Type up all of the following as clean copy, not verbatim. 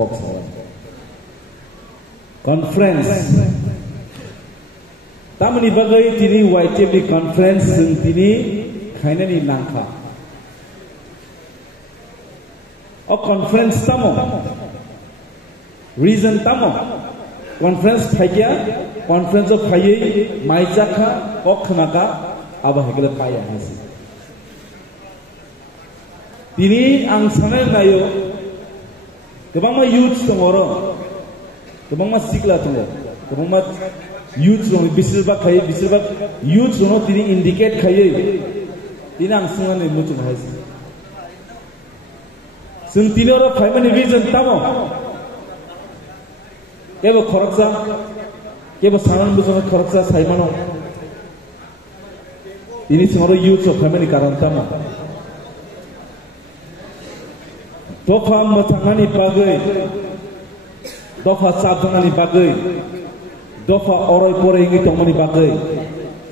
kok salam conference tamani bagai tini YTB conference sing tini khainani nangkha o conference tamo reason tamo conference phaiya conference of phaiye maijaka kokma ka aba hegla paya hasi tini ang sanai nayo kebangma youth tongoro kebangma sikla tongo kebangma youth tong bisirba khaye bisirba youth no tini indicate khaye tini ang sungane mutu hasi sung tini ora phaimani reason tamo kebo khoraksa kebo sanan busone khoraksa saimano tini sungoro youth of family karan tamo Dopha matangani bagwi, Dopha chaplaina bagwi, Dopha orai poroi ngi tongmani bagwi.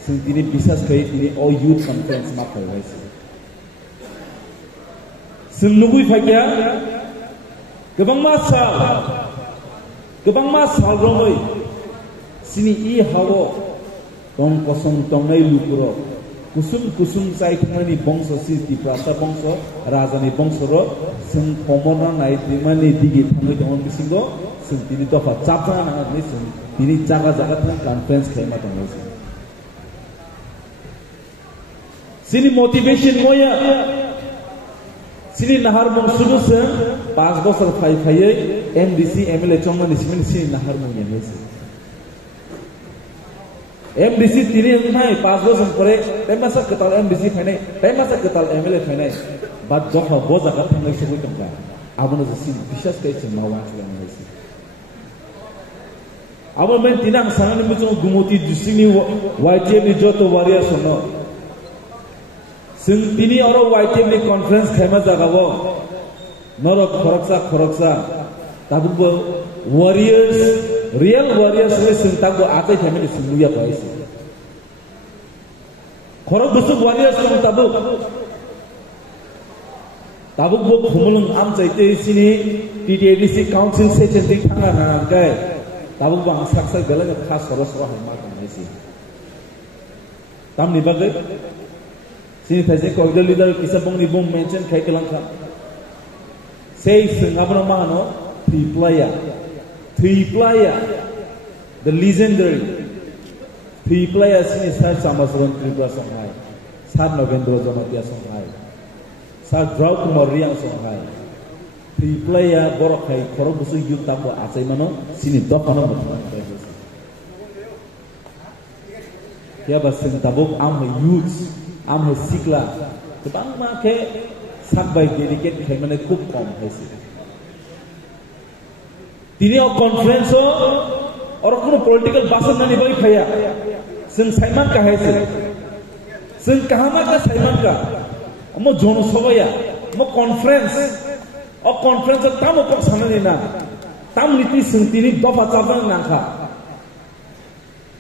Sing tini bisas kai tini all youth conference ma kai wais. Sing nugui phakya, gebang ma sal romoi. Sini I hawo tong kosong tong nai lukuro. Kusum sai thangani bangsa si tiprasa bangsa rajani bangsa ro sing pomona nai dimani digi thangai dong bisingo sing tini Dopha chaplaina ni sing tini jaga thang conference khaima dong sini motivation moya sini nahar bong sudu se 5 bosor phai MDC MLA chongmani sini nahar bong ne MDC tini nai 5 bosor pore temasa ketal MDC phainai temasa ketal MLA phainai bad Dopha boza ka thangai sugui tongka abona sini bishas kai chmawa chlang hoisi abo men tinang sanani mucho gumoti dusini YTB ni joto waria sono sing tini oro YTB ni conference khaima jagabo noro khoroksa tabu warriors real warriors we sing tabu ate family singluya paisi khorok dusu warriors sing tabu bo khumulung am chaite sini TDDC council session tik thanga na kai tabu bang saksa gala khas soros ro haima kanisi tamni bagai sini thaise corridor leader kisabong ni bom mention khai kelang kha sei singapura mano three player the legendary three player sini sar samasron tripura songhai sar novendra jamatia songhai sar draupadi murriang songhai three player borok khai khorok busu youth tabo achai mano sini Dopha no kia basin tabuk am youth am sikla tebang ma ke sakbai dedicate khai mane khub kom hoise tini o conference or kono political basan nani bai khaya sing saiman ka haise sing kahama ka saiman ka mo jono sobaya mo conference o conference tamo kok sanani na tam niti sing tini Dopha chaplaina nangkha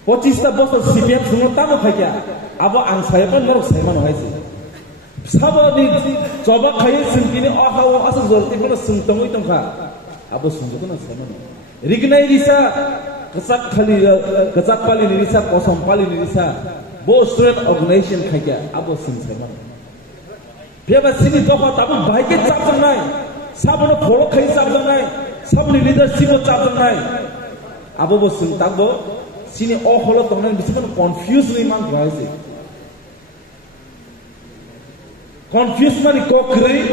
25 bosor CPM sungo tamo khaya abo ang saipan nor saiman haise sabadi joba khaye sing tini o hawo asa zorti kono sing tongoi tongkha abo sungguh na saiman rignai risa kecak pali risa kosong pali risa bo student organization khaya abo sing saiman biaba sini Dopha tabu baike chapjang nai sabno phoro khai chapjang nai sabni leadership chapjang nai abo bo sing tabo sini o holo tongnai bisikon confuse ni mang gaise confuse mani kokri